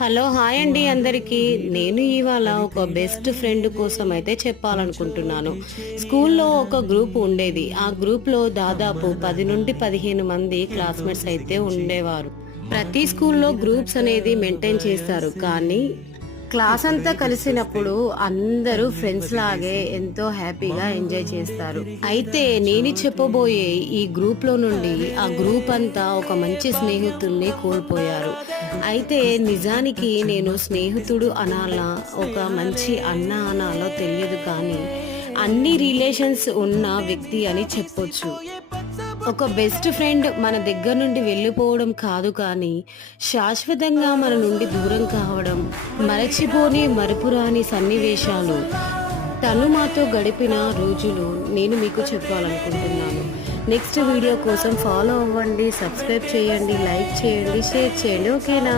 Hello hi అండి అందరికీ. నేను ఇవాళ ఒక బెస్ట్ ఫ్రెండ్ కోసం అయితే చెప్పాలనుకుంటున్నాను. స్కూల్లో ఒక గ్రూప్ ఉండేది. ఆ గ్రూప్లో దాదాపు పది నుండి పదిహేను మంది క్లాస్మేట్స్ అయితే ఉండేవారు. ప్రతి స్కూల్లో గ్రూప్స్ అనేది మెయింటైన్ చేస్తారు. కానీ క్లాస్ అంతా కలిసినప్పుడు అందరూ ఫ్రెండ్స్ లాగే ఎంతో హ్యాపీగా ఎంజాయ్ చేస్తారు. అయితే నేను చెప్పబోయే ఈ గ్రూప్లో నుండి ఆ గ్రూప్ అంతా ఒక మంచి స్నేహితుడిని కోల్పోయారు. అయితే నిజానికి నేను స్నేహితుడు అనాలా ఒక మంచి అన్న అనాలో తెలియదు కానీ అన్ని రిలేషన్స్ ఉన్న వ్యక్తి అని చెప్పొచ్చు. ఒక బెస్ట్ ఫ్రెండ్ మన దగ్గర నుండి వెళ్ళిపోవడం కాదు కానీ శాశ్వతంగా మన నుండి దూరం కావడం మరచిపోని మరుపురాని సన్నివేశాలు. తను మాతో గడిపిన రోజులు నేను మీకు చెప్పాలనుకుంటున్నాను. నెక్స్ట్ వీడియో కోసం ఫాలో అవ్వండి సబ్స్క్రైబ్ చేయండి లైక్ చేయండి షేర్ చేయండి ఓకేనా?